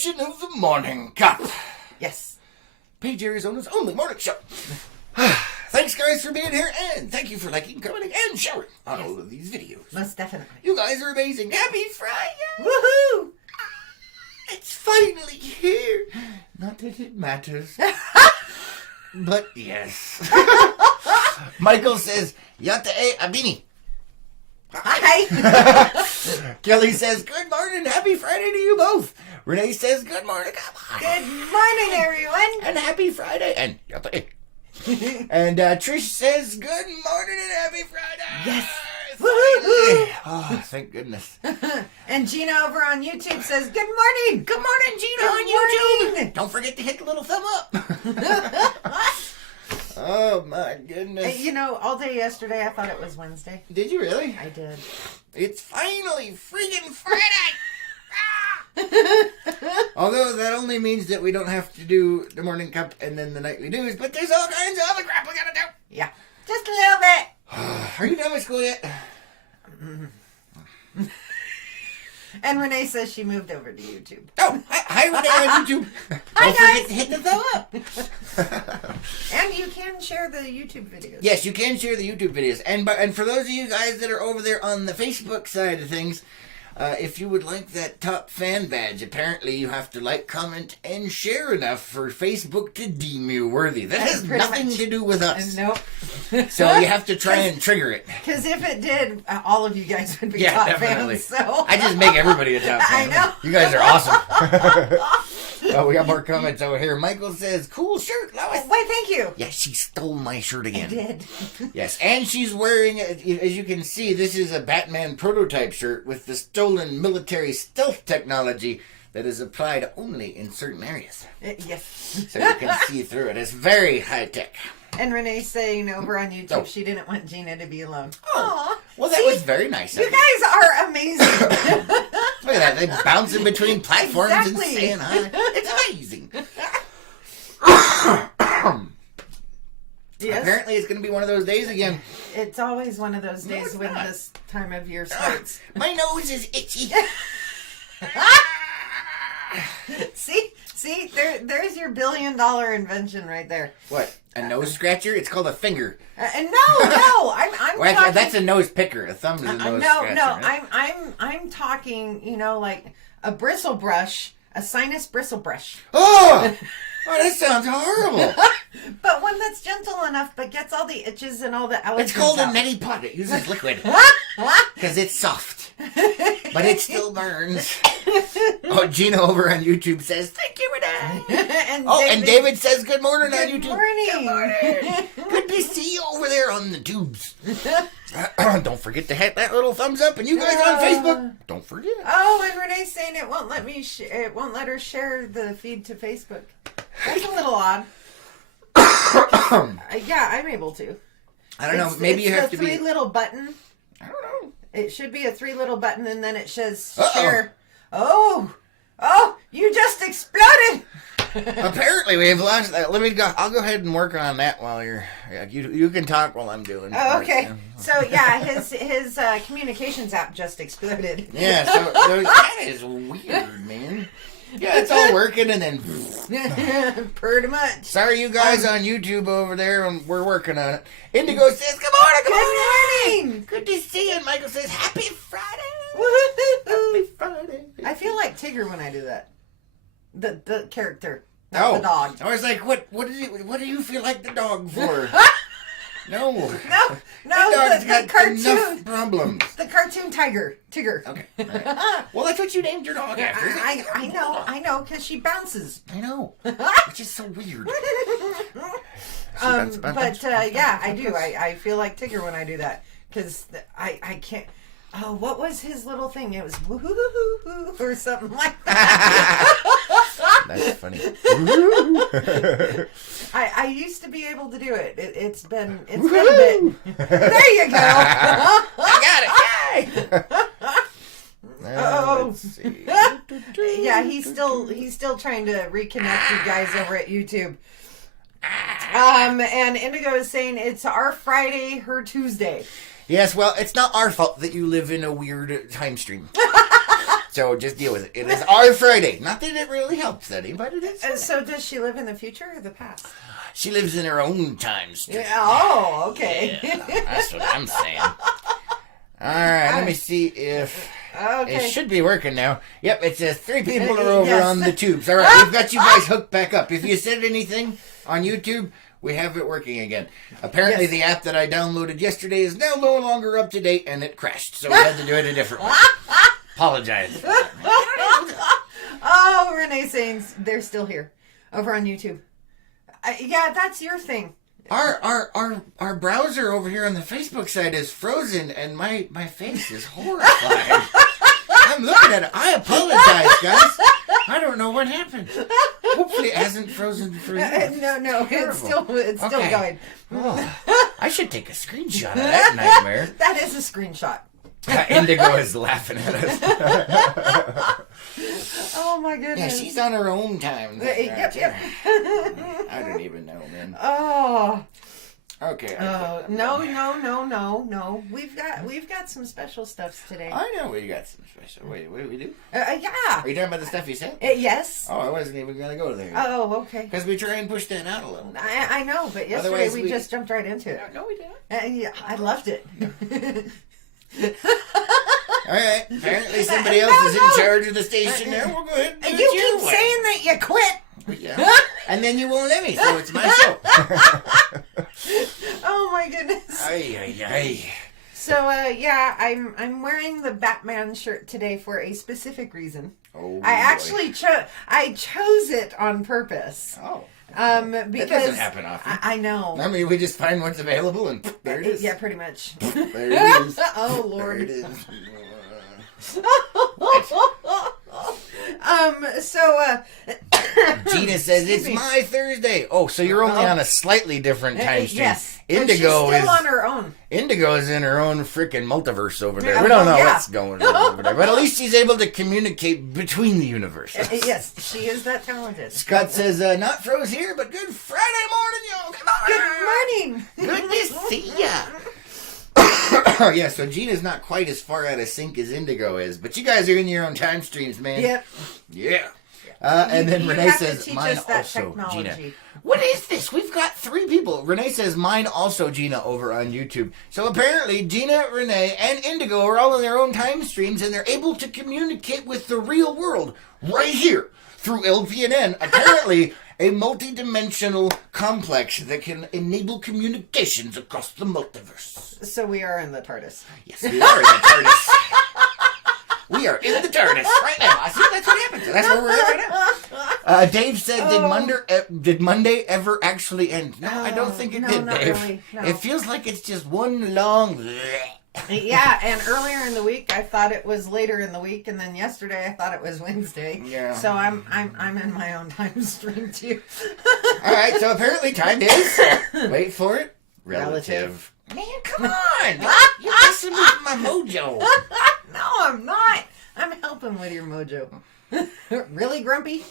edition of the Morning Cup. Yes. Page Arizona's only morning show. Thanks, guys, for being here, and thank you for liking, commenting, and sharing on all of these videos. Most definitely. You guys are amazing. Happy Friday! Woohoo! It's finally here. Not that it matters. But yes. Michael says, Yate Abini. Hi. Kelly says, good morning, happy Friday to you both. Renee says, good morning, come on. Good morning, everyone. And happy Friday. And and Trish says, good morning and happy Friday. Yes. Woo-hoo-hoo. Oh, thank goodness. And Gina over on YouTube says, good morning. Good morning, Gina Good on morning. YouTube. Don't forget to hit the little thumb up. Oh, my goodness. You know, all day yesterday I thought it was Wednesday. Did you really? I did. It's finally freaking Friday. Although that only means that we don't have to do the morning cup and then the nightly news, but there's all kinds of other crap we gotta do. Yeah. Just a little bit. Are you done with school yet? And Renee says she moved over to YouTube. Oh, hi Renee on YouTube. Hi, Don't guys. forget to hit the thumb up. And you can share the YouTube videos. Yes, you can share the YouTube videos. And for those of you guys that are over there on the Facebook side of things, if you would like that top fan badge, apparently you have to like, comment, and share enough for Facebook to deem you worthy. That has nothing to do with us. Nope. So you have to try and trigger it. Because if it did, all of you guys would be Yeah, top definitely. fans. So I just make everybody a top fan. I know. You guys are awesome. Oh, we got more comments over here. Michael says, cool shirt, Lois. Why, thank you. Yeah, she stole my shirt again. I did. Yes, and she's wearing, as you can see, this is a Batman prototype shirt with the stolen military stealth technology that is applied only in certain areas. Yes. So you can see through it. It's very high-tech. And Renee's saying over on YouTube Oh. she didn't want Gina to be alone. Oh, Aw. well, that See? was very nice of You guys are amazing. Look at that. They bounce in between platforms Exactly. and saying hi. It's amazing. Yes. Apparently, it's going to be one of those days again. It's always one of those No, days it's when not. this time of year starts. My nose is itchy. See, there's your $1 billion invention right there. What? A nose scratcher? It's called a finger. And no, I'm Well, talking. that's a nose picker. A thumb is a nose scratcher. No, right? I'm talking. You know, like a bristle brush, a sinus bristle brush. Oh, that sounds horrible. But one that's gentle enough, but gets all the itches and all the allergens. It's called a out. neti pot. It uses liquid because it's soft, but it still burns. Oh, Gina over on YouTube says, "Thank you, Renee." And David says, "Good morning on YouTube." Good morning. Good to see you over there on the tubes. Don't forget to hit that little thumbs up, and you guys on Facebook, don't forget. Oh, and Renee's saying it won't let me. It won't let her share the feed to Facebook. That's a little odd. Yeah, I'm able to. I don't know. Maybe you have to be. It's a be. 3 little button. I don't know. It should be a 3 little button, and then it says Uh-oh. share. Oh, you just exploded. Apparently, we have lost that. Let me go. I'll go ahead and work on that while you're. Yeah, you can talk while I'm doing. Oh, okay. So yeah, his communications app just exploded. Yeah. So that is weird, man. Yeah, it's all working, and then. Pretty much. Sorry, you guys on YouTube over there, and we're working on it. Indigo says, "Good morning, Good morning. Good to see you." And Michael says, "Happy Friday." Woohoo. Happy Friday. I feel like Tigger when I do that. The character, not the dog. I was like, what do you feel like the dog for? No. No, The dog's the got cartoon. enough problems. The cartoon Tigger. Okay. All right. Well, that's what you named your dog after. isn't it? I know, because she bounces. I know. It's just so weird. Yeah, I do. I feel like Tigger when I do that, because I can't. Oh, what was his little thing? It was woo-hoo-hoo-hoo or something like that. That's funny. I used to be able to do it. It's been a bit. There you go. I got it. Yay! Oh. Let's see. Yeah, he's still trying to reconnect you guys over at YouTube. And Indigo is saying it's our Friday, her Tuesday. Yes, well, it's not our fault that you live in a weird time stream. So just deal with it. It is our Friday. Not that it really helps any, but it is. So does she live in the future or the past? She lives in her own time stream. Yeah, oh, okay. Yeah, that's what I'm saying. All right, let me see if it should be working now. Yep, it says 3 people are over on the tubes. All right, we've got you guys hooked back up. If you said anything on YouTube, we have it working again. Apparently, the app that I downloaded yesterday is now no longer up to date, and it crashed. So we had to do it a different way. Apologize for that. Oh, Renee saying they're still here over on YouTube. Yeah, that's your thing. Our browser over here on the Facebook side is frozen, and my face is horrified. I'm looking at it. I apologize, guys. I don't know what happened. Hopefully it hasn't frozen for you. No, it's still going. Oh, I should take a screenshot of that nightmare. That is a screenshot. Indigo is laughing at us. Oh my goodness. Yeah, she's on her own time. Yep. I don't even know, man. Oh. Okay. Oh no. We've got some special stuffs today. I know we got some special. Wait, what do we do? Yeah. Are you talking about the stuff you said? Yes. Oh, I wasn't even gonna go there. Oh, okay. Because we try and push that out a little. I know, but yesterday Otherwise we just jumped right into it. No, we didn't. Yeah, I loved it. All right. Apparently somebody else is in charge of the station now. We'll go ahead and do you it your keep way. saying that you quit. Yeah. And then you won't let me, so it's my show. Oh my goodness. Ay. So yeah, I'm wearing the Batman shirt today for a specific reason. Oh, I actually chose it on purpose. Oh. Because that doesn't happen often. I know. I mean, we just find what's available and there it is. Yeah, pretty much. There it is. Oh Lord. There it is. So Gina says it's my Thursday. Oh, so you're only on a slightly different time stream. Yes. Indigo she's still on her own. Indigo is in her own freaking multiverse over there. Yeah, We don't know yeah. what's going on over there, but at least she's able to communicate between the universes. Yes, she is that talented. Scott says, not froze here, but good Friday morning, y'all. Come on. Good morning. Good to see ya. Yeah, so Gina's not quite as far out of sync as Indigo is, but you guys are in your own time streams, man. Yep. Yeah. And then you Renee have to says, teach mine us that also, technology. Gina. What is this? We've got 3 people. Renee says, mine also, Gina, over on YouTube. So apparently, Gina, Renee, and Indigo are all in their own time streams, and they're able to communicate with the real world right here through LPNN. Apparently, a multi-dimensional complex that can enable communications across the multiverse. So we are in the TARDIS. Yes, we are in the TARDIS. We are in the TARDIS right now. I see that's what happens. That's where we're at right now. Dave said, did Monday ever actually end? No, I don't think it did, not Dave. really, no. It feels like it's just one long... Yeah, and earlier in the week I thought it was later in the week, and then yesterday I thought it was Wednesday. Yeah. So I'm in my own time stream too. All right, so apparently time is... Wait for it. Relative. Man, come on! You're messing with my mojo. No, I'm not. I'm helping with your mojo. Really, Grumpy?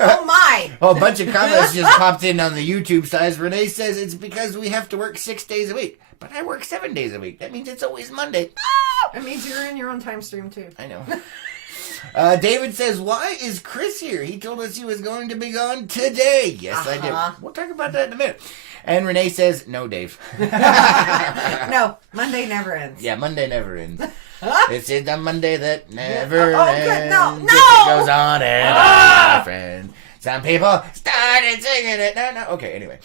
Oh my! Oh, a bunch of comments just popped in on the YouTube side. Renee says it's because we have to work 6 days a week. But I work 7 days a week. That means it's always Monday. It means you're in your own time stream too. I know. David says, why is Chris here? He told us he was going to be gone today. Yes, I did. We'll talk about that in a minute. And Renee says, no, Dave. No, Monday never ends. Yeah, Monday never ends. This is the Monday that never ends. Good. No. It goes on and on, my friend. Some people started singing it. No. Okay, anyway.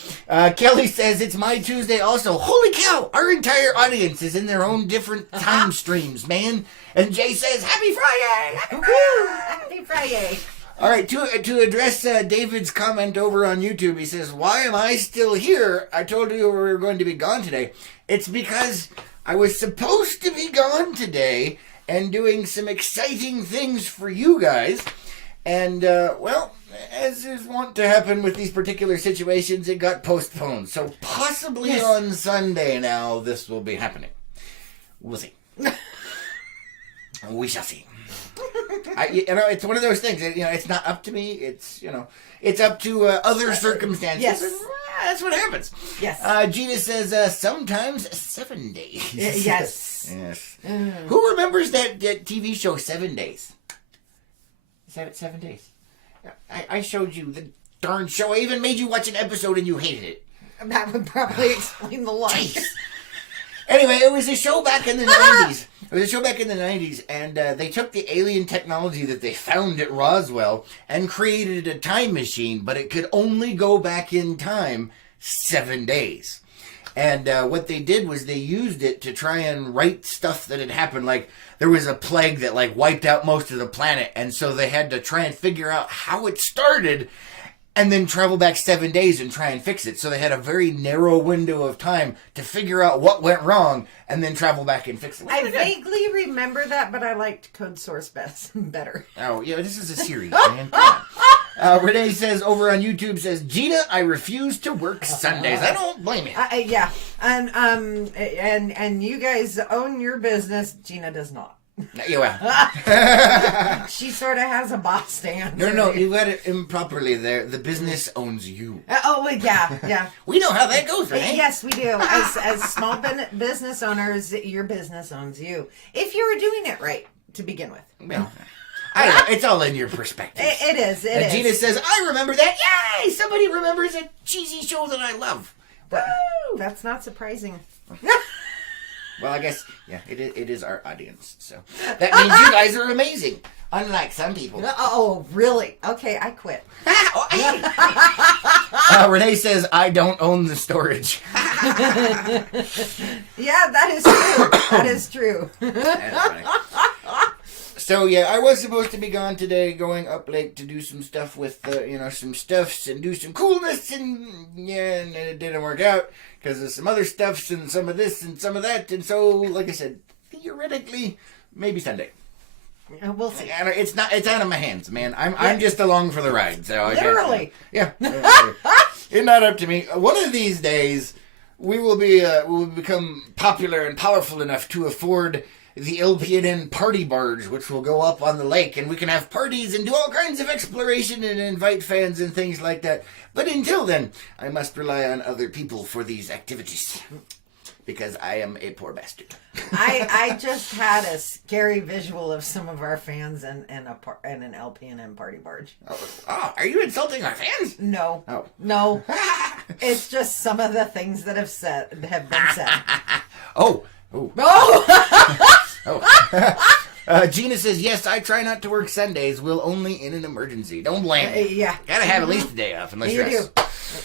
Kelly says, it's my Tuesday also. Holy cow! Our entire audience is in their own different time streams, man. And Jay says, happy Friday! Happy Friday! Happy Friday! All right, to address David's comment over on YouTube, he says, why am I still here? I told you we were going to be gone today. It's because I was supposed to be gone today and doing some exciting things for you guys. And, well, as is wont to happen with these particular situations, it got postponed. So possibly on Sunday now this will be happening. We'll see. We shall see. It's one of those things. It's not up to me. It's it's up to other circumstances. Yes. And, that's what happens. Yes. Gina says sometimes 7 days. Yes. Yes. Who remembers that TV show 7 Days? Is that 7 Days? I showed you the darn show. I even made you watch an episode and you hated it. That would probably explain the lunch. Anyway, it was a show back in the 90s. It was a show back in the 90s, and they took the alien technology that they found at Roswell and created a time machine, but it could only go back in time 7 days. And what they did was they used it to try and write stuff that had happened. Like, there was a plague that, like, wiped out most of the planet, and so they had to try and figure out how it started and then travel back 7 days and try and fix it. So they had a very narrow window of time to figure out what went wrong and then travel back and fix it. I vaguely remember that, but I liked Code Source better. Oh, yeah, this is a series, man. Renee says over on YouTube, says, Gina, I refuse to work Sundays. I don't blame you. Yeah, and you guys own your business. Gina does not. Yeah, she sort of has a boss stance. No, you got it improperly there. The business owns you. Yeah. We know how that goes, right? Yes, we do. As small business owners, your business owns you. If you were doing it right to begin with. Well, I don't know. It's all in your perspective. It is. Gina says, I remember that. Yay! Somebody remembers a cheesy show that I love. That's not surprising. Well, I guess, yeah, it is our audience. So that means you guys are amazing. Unlike some people. Oh, really? Okay, I quit. Renee says, I don't own the storage. Yeah, that is true. That is true. That's funny. So, yeah, I was supposed to be gone today, going up lake to do some stuff with, some stuffs and do some coolness, and it didn't work out because of some other stuffs and some of this and some of that, and so, like I said, theoretically, maybe Sunday. We'll see. It's out of my hands, man. I'm just along for the ride. So literally. It's not up to me. One of these days, we will become popular and powerful enough to afford the LPNN party barge, which will go up on the lake, and we can have parties and do all kinds of exploration and invite fans and things like that. But until then, I must rely on other people for these activities. Because I am a poor bastard. I just had a scary visual of some of our fans and an LPNN party barge. Oh, are you insulting our fans? No. Oh. No. It's just some of the things that have been said. Oh. Gina says, yes, I try not to work Sundays. We'll only in an emergency. Don't blame me. Yeah. Gotta have at least a day off unless you you're do.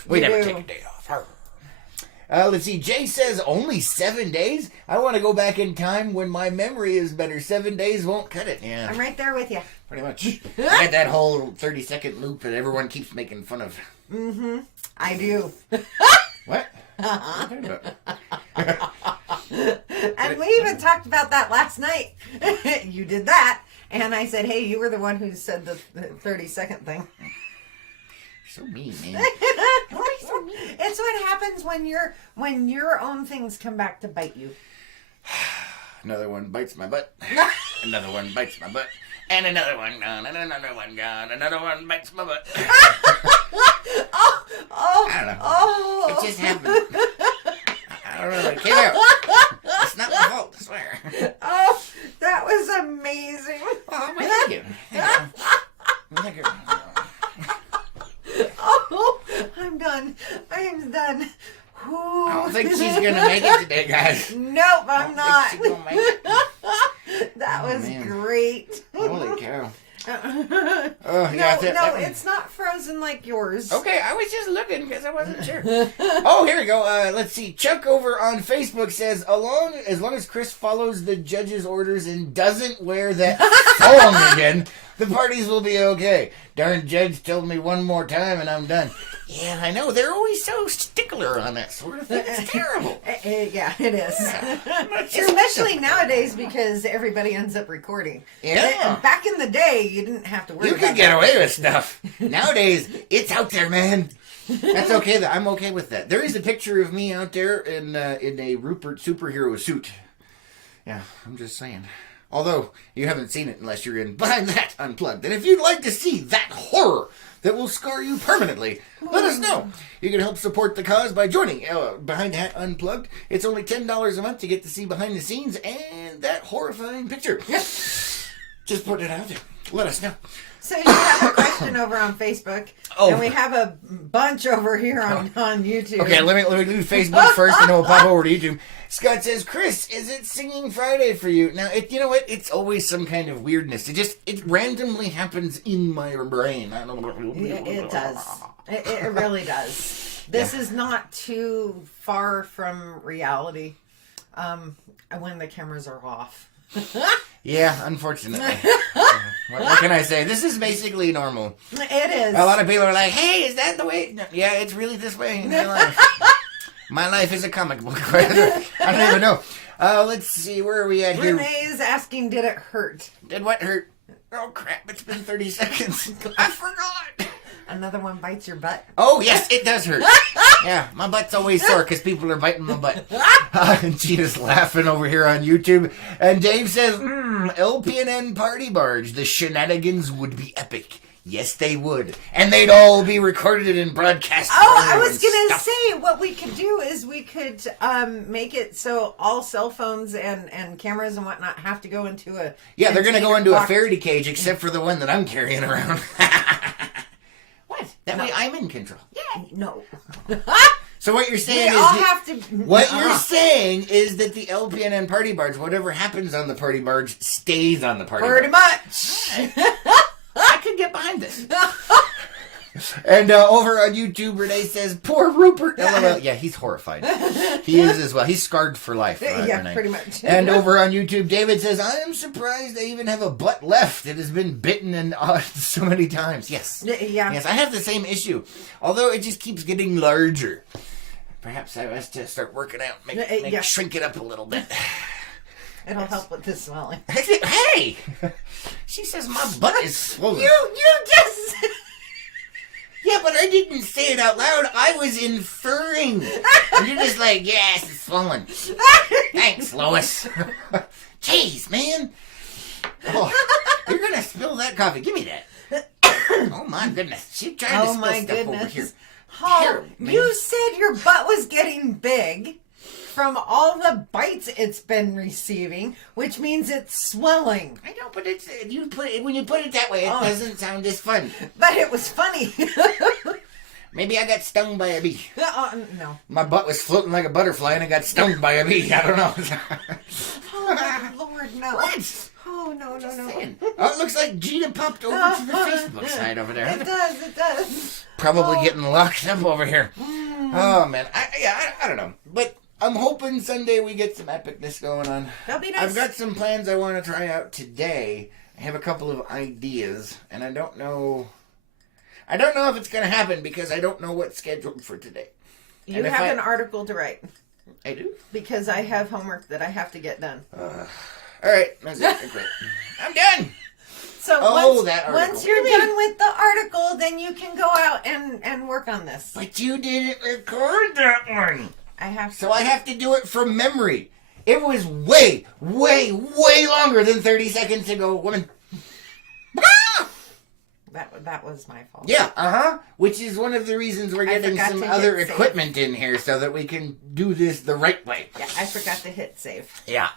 We never take a day off. Let's see. Jay says, only 7 days? I want to go back in time when my memory is better. 7 days won't cut it. Yeah. I'm right there with you. Pretty much. I had that whole 30-second loop that everyone keeps making fun of. Mm-hmm. I do. What? And we even talked about that last night. You did that. And I said, hey, you were the one who said the 30-second thing. So mean, man. So mean. It's what happens when your own things come back to bite you. Another one bites my butt. Another one bites my butt. And another one gone. And another one gone. Another one bites my butt. I don't know. Oh. It just happened. I don't know. It came out. It's not my fault, I swear. Oh, that was amazing. Oh, well, thank you. Thank you. Oh, I'm done. I am done. Ooh. I don't think she's going to make it today, guys. Nope, I'm not. She's gonna make it. That was great. Holy cow. No, it's not frozen like yours. Okay, I was just looking because I wasn't sure. Oh, here we go. Let's see. Chuck over on Facebook says, as long as Chris follows the judge's orders and doesn't wear that thong again, the parties will be okay. Darn judge told me one more time and I'm done. Yeah, I know. They're always so stickler on that sort of thing. It's terrible. Yeah, it is. Especially nowadays because everybody ends up recording. Yeah. And back in the day, you didn't have to worry about You could get away with stuff. Nowadays, it's out there, man. That's okay, though. I'm okay with that. There is a picture of me out there in a Rupert superhero suit. Yeah, I'm just saying. Although, you haven't seen it unless you're in Behind That Unplugged. And if you'd like to see that horror that will scar you permanently, let us know. You can help support the cause by joining Behind That Unplugged. It's only $10 a month to get to see behind the scenes and that horrifying picture. Just put it out there. Let us know. So you have a question over on Facebook, and we have a bunch over here on YouTube. Okay, let me do Facebook first, and then we'll pop over to YouTube. Scott says, Chris, is it Singing Friday for you? Now, you know what? It's always some kind of weirdness. It randomly happens in my brain. I don't know. It does. It really does. This is not too far from reality when the cameras are off. Yeah, unfortunately. What can I say? This is basically normal. It is. A lot of people are like, hey, is that the way? No, yeah, it's really this way in my life. My life is a comic book. I don't even know. Let's see, where are we at here? Renee is asking, did it hurt? Did what hurt? Oh, crap, it's been 30 seconds. I forgot. Another one bites your butt. Oh, yes, it does hurt. Yeah, my butt's always sore because people are biting my butt. And Gina's laughing over here on YouTube. And Dave says, LPNN Party Barge, the shenanigans would be epic. Yes, they would. And they'd all be recorded and broadcast. Oh, I was going to say, what we could do is we could make it so all cell phones and cameras and whatnot have to go into a... Yeah, they're going to go into a Faraday cage, except for the one that I'm carrying around. What? That way I'm in control. Yeah, no. So what you're saying you're saying is that the LPNN Party Barge, whatever happens on the Party Barge, stays on the Party Barge. Pretty much. I could get behind this. And over on YouTube, Renee says, poor Rupert. LOL. Yeah, he's horrified. He is as well. He's scarred for life. Yeah, Renee. pretty much. And over on YouTube, David says, I am surprised I even have a butt left. It has been bitten and so many times. Yes. Yeah. Yes, I have the same issue. Although it just keeps getting larger. Perhaps I have to start working out. Shrink it up a little bit. It'll help with the swelling. Hey! She says my butt is swollen. You just... Yeah, but I didn't say it out loud. I was inferring. And you're just like, yes, it's swollen. Thanks, Lois. Jeez, man. Oh, you're going to spill that coffee. Give me that. Oh, my goodness. She tried to spill stuff over here. Oh, you said your butt was getting big from all the bites it's been receiving, which means it's swelling. I know, but when you put it that way, it doesn't sound as fun. But it was funny. Maybe I got stung by a bee. No. My butt was floating like a butterfly and I got stung by a bee. I don't know. Oh, Lord, no. What? Oh, no. Oh, it looks like Gina popped over to the Facebook side over there. It does. Probably getting locked up over here. Oh, man. I don't know. But I'm hoping Sunday we get some epicness going on. That'll be nice. I've got some plans I want to try out today. I have a couple of ideas, and I don't know if it's going to happen because I don't know what's scheduled for today. You have an article to write. I do? Because I have homework that I have to get done. All right. That's it. Great. I'm done. So once you're done with the article, then you can go out and work on this. But you didn't record that one. I have to. So I have to do it from memory. It was way, way, way longer than 30 seconds ago, woman. That was my fault. Yeah, which is one of the reasons we're getting some other equipment in here so that we can do this the right way. Yeah, I forgot to hit save. Yeah,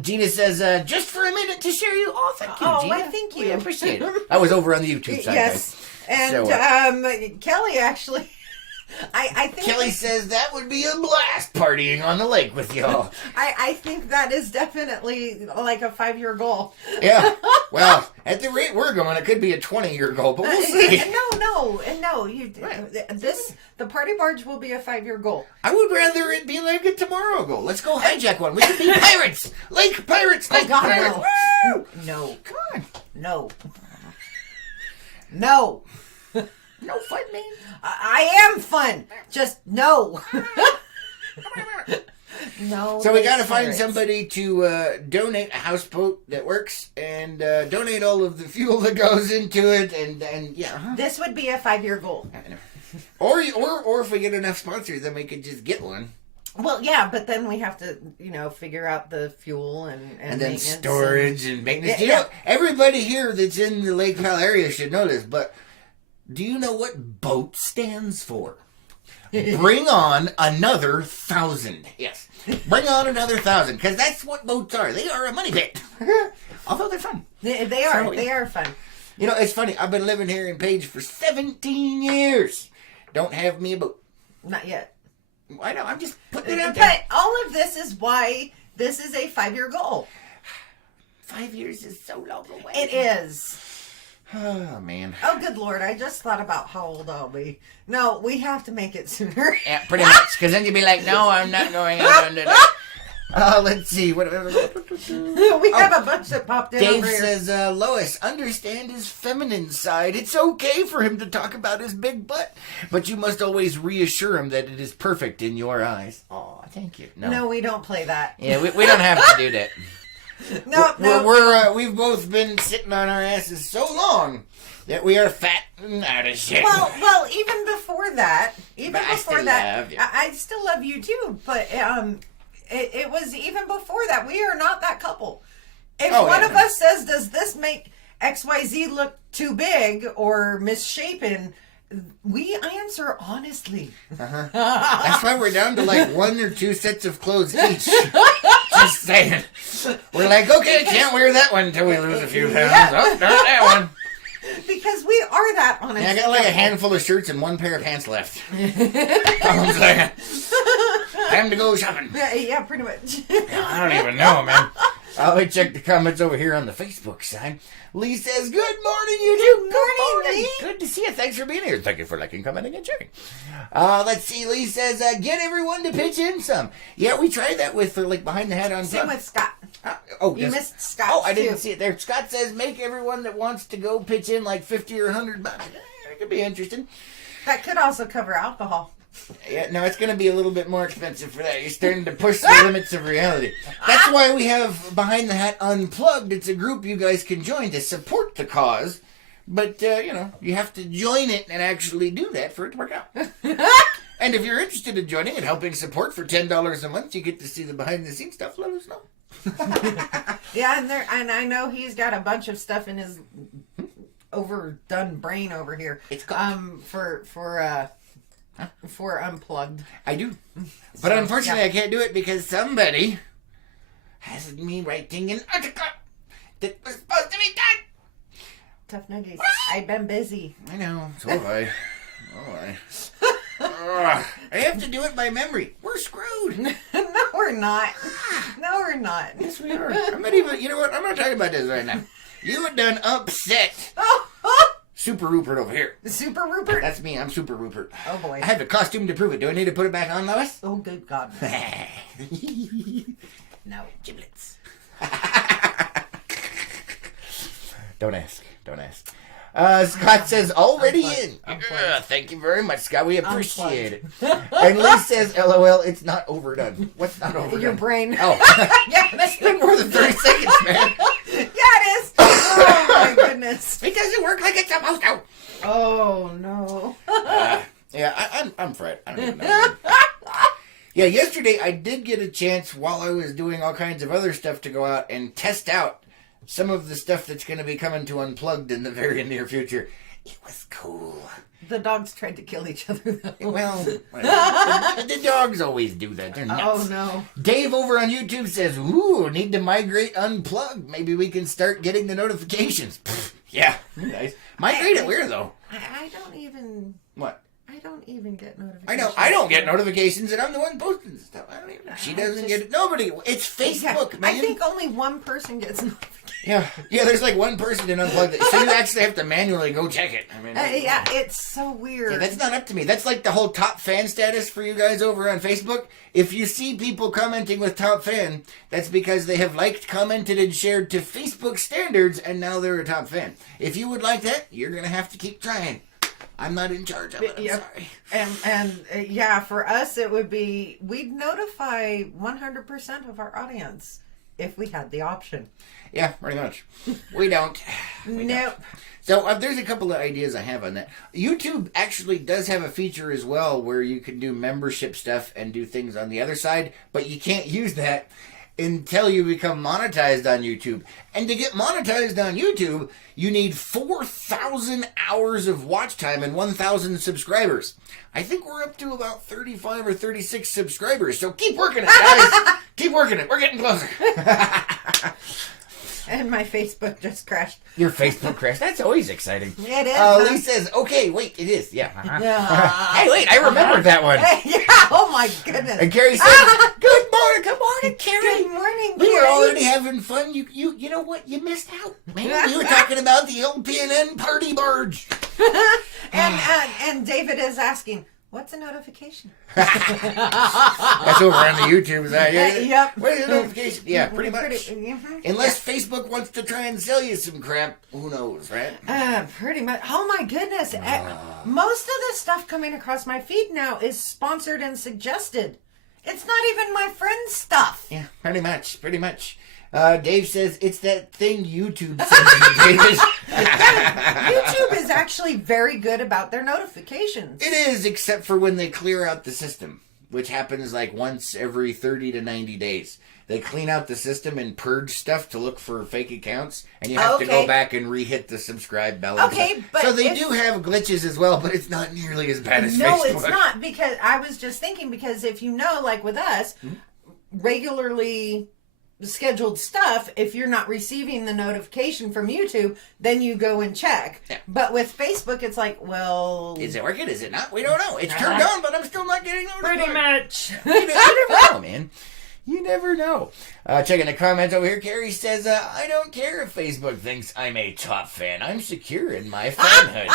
Gina says, just for a minute to share you. Oh, thank you, Gina. Why, thank you. We appreciate it. I was over on the YouTube side, yes. guys. And Kelly actually... I think Kelly says that would be a blast partying on the lake with y'all. I think that is definitely like a 5-year goal. Yeah. Well, at the rate we're going, it could be a 20-year goal, but we'll see. No. The party barge will be a 5-year goal. I would rather it be like a tomorrow goal. Let's go hijack one. We could be pirates. Lake pirates. Lake pirates. Woo! No. Come on. No. No. No fun, man. I am fun. Just no. No. So we got to find somebody to donate a houseboat that works and donate all of the fuel that goes into it and yeah. This would be a 5-year goal. Or if we get enough sponsors, then we could just get one. Well, yeah, but then we have to, figure out the fuel and then storage and maintenance. Yeah. Everybody here that's in the Lake Powell area should know this, but do you know what BOAT stands for? Bring on another 1,000. Yes. Bring on another 1,000, because that's what boats are. They are a money pit. Although they're fun. They are. They are fun. It's funny. I've been living here in Page for 17 years. Don't have me a boat. Not yet. I know. I'm just putting it out there. But all of this is why this is a 5-year goal. 5 years is so long away. It is. Oh, man. Oh, good Lord. I just thought about how old I'll be. No, we have to make it sooner. Yeah, pretty much. Because then you'd be like, no, I'm not going on today. Let's see. We have a bunch that popped in Dave over here. says, Lois, understand his feminine side. It's okay for him to talk about his big butt, but you must always reassure him that it is perfect in your eyes. Oh, thank you. No, we don't play that. Yeah, we don't have to do that. No. We've both been sitting on our asses so long that we are fat and out of shape. Well, even before that, I still love you too. But it was even before that. We are not that couple. If one of us says, "Does this make XYZ look too big or misshapen?" we answer honestly. That's why we're down to like 1 or 2 sets of clothes each. Just saying. We're like, okay, can't wear that one until we lose a few pounds. Yeah. Oh, not that one. Because we are that honest. Yeah, I got like a handful of shirts and 1 pair of pants left. I'm saying. Time to go shopping. Yeah, pretty much. I don't even know, man. Let me check the comments over here on the Facebook side. Lee says, good morning, you two. Good morning, Lee. Good to see you. Thanks for being here. Thank you for liking, commenting, and sharing. Let's see. Lee says, get everyone to pitch in some. Yeah, we tried that with Behind the Hat on Same with Scott. You missed Scott. Oh, I didn't see it there. Scott says, make everyone that wants to go pitch in like $50 or $100. It could be interesting. That could also cover alcohol. Yeah, no, it's going to be a little bit more expensive for that. You're starting to push the limits of reality. That's why we have Behind the Hat Unplugged. It's a group you guys can join to support the cause. But, you have to join it and actually do that for it to work out. And if you're interested in joining and helping support for $10 a month, you get to see the behind-the-scenes stuff. Let us know. Yeah, and I know he's got a bunch of stuff in his overdone brain over here. It's called... For Unplugged. I do. But unfortunately, I can't do it because somebody has me writing an article that was supposed to be done. Tough nuggies. I've been busy. I know. So have I. I have to do it by memory. We're screwed. No, we're not. No, we're not. Yes, we are. I'm not even... You know what? I'm not talking about this right now. You have done upset... Super Rupert over here. Super Rupert? That's me. I'm Super Rupert. Oh, boy. I have the costume to prove it. Do I need to put it back on, Lois? Oh, good God. No. Giblets. Don't ask. Don't ask. Scott says, already in. Thank you very much, Scott. We appreciate it. And Lee says, LOL, it's not overdone. What's not overdone? Your brain. Oh. Yeah, it's been more than 30 seconds, man. Yeah, it is. Oh, my goodness. It doesn't work like it's supposed to. Oh, no. Yeah, I'm Fred. I don't even know. Yeah, yesterday I did get a chance while I was doing all kinds of other stuff to go out and test out some of the stuff that's going to be coming to Unplugged in the very near future. It was cool. The dogs tried to kill each other, though. Well, the dogs always do that. They're nuts. Oh, no. Dave over on YouTube says, ooh, need to migrate Unplugged. Maybe we can start getting the notifications. Yeah, nice. Migrate it where, though? I don't even... What? I don't even get notifications. I know. I don't get notifications, and I'm the one posting stuff. I don't even. She doesn't get it. Nobody. It's Facebook, man. I think only one person gets notifications. Yeah. There's like one person in Unplugged, so you actually have to manually go check it. I mean, yeah, it's so weird. Yeah, that's not up to me. That's like the whole top fan status for you guys over on Facebook. If you see people commenting with top fan, that's because they have liked, commented, and shared to Facebook standards, and now they're a top fan. If you would like that, you're gonna have to keep trying. I'm not in charge of it. I'm sorry. And for us, it would be, we'd notify 100% of our audience. if we had the option. Yeah, pretty much. We don't. Nope. So there's a couple of ideas I have on that. YouTube actually does have a feature as well where you can do membership stuff and do things on the other side, but you can't use that until you become monetized on YouTube. And to get monetized on YouTube, you need 4,000 hours of watch time and 1,000 subscribers. I think we're up to about 35 or 36 subscribers, so keep working it, guys. Keep working it. We're getting closer. And my Facebook just crashed. Your Facebook crashed? That's always exciting. It is. Lee says, okay, wait, it is. Yeah. Hey, wait, I remembered that one. Yeah, oh my goodness. And Carrie says, good morning, Carrie. Good morning, We were Carrie. already having fun. You know what? You missed out, man. We were talking about the old PNN party barge. And David is asking, what's a notification? That's over on the YouTube side. Yep. Where's the notification? Yeah, pretty much. Mm-hmm. Unless Facebook wants to try and sell you some crap, who knows, right? Pretty much. Oh my goodness. Most of the stuff coming across my feed now is sponsored and suggested. It's not even my friend's stuff. Yeah, pretty much. Dave says, it's that thing YouTube sends you, David. YouTube is actually very good about their notifications. It is, except for when they clear out the system, which happens like once every 30 to 90 days. They clean out the system and purge stuff to look for fake accounts, and you have to go back and re-hit the subscribe bell. Okay, but so they do have glitches as well, but it's not nearly as bad as Facebook. No, it's not, because I was just thinking, because if you know, like with us, regularly scheduled stuff, if you're not receiving the notification from YouTube, then you go and check. Yeah. But with Facebook, it's like, well, is it working? Is it not? We don't know. It's turned on, but I'm still not getting notified. Pretty much. You never know, man. You never know. Checking the comments over here, Carrie says, I don't care if Facebook thinks I'm a top fan. I'm secure in my fanhood.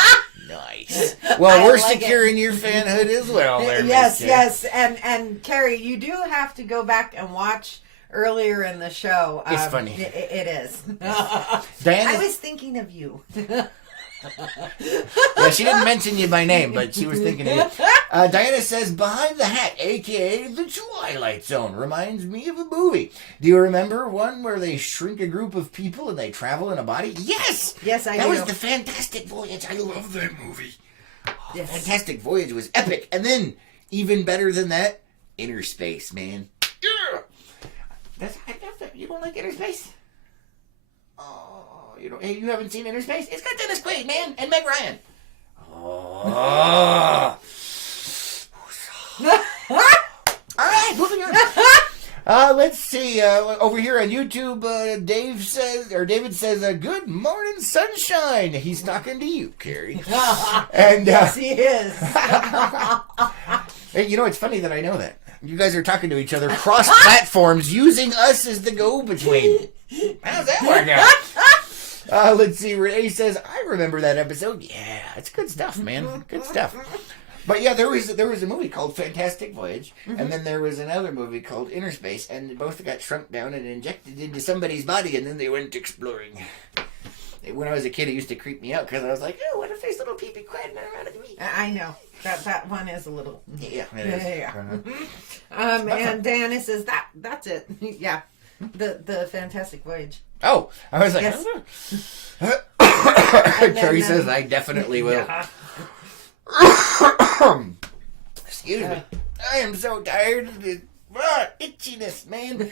Nice. Well, we're like secure in your fanhood as well. There, yes. And Carrie, you do have to go back and watch earlier in the show. It's funny. It is. Diana, I was thinking of you. Yeah, she didn't mention you by name, but she was thinking of you. Diana says, Behind the Hat, a.k.a. the Twilight Zone, reminds me of a movie. Do you remember one where they shrink a group of people and they travel in a body? Yes! Yes, I do. That was The Fantastic Voyage. I love that movie. Yes. Fantastic Voyage was epic. And then, even better than that, Inner Space, man. Yeah! You don't like Inner Space? Oh, you haven't seen Inner Space? It's got Dennis Quaid, man, and Meg Ryan. Oh. All right, moving on. Let's see. Over here on YouTube, David says, "Good morning, sunshine." He's talking to you, Carrie. And yes, he is. Hey, it's funny that I know that. You guys are talking to each other cross platforms, using us as the go-between. How's that work out? Let's see. Renee says, "I remember that episode." Yeah, it's good stuff, man. Good stuff. But yeah, there was a movie called Fantastic Voyage, and then there was another movie called Inner Space, and both got shrunk down and injected into somebody's body, and then they went exploring. When I was a kid, it used to creep me out because I was like, "Oh, what if there's little pee-pee crawling around at me?" I know that one is a little. Yeah, it is. Yeah. And Diana says that's it. Yeah, the Fantastic Voyage. Oh, I was like, yes. Carrie says, "I definitely will." Yeah. Excuse me. I am so tired of this itchiness, man.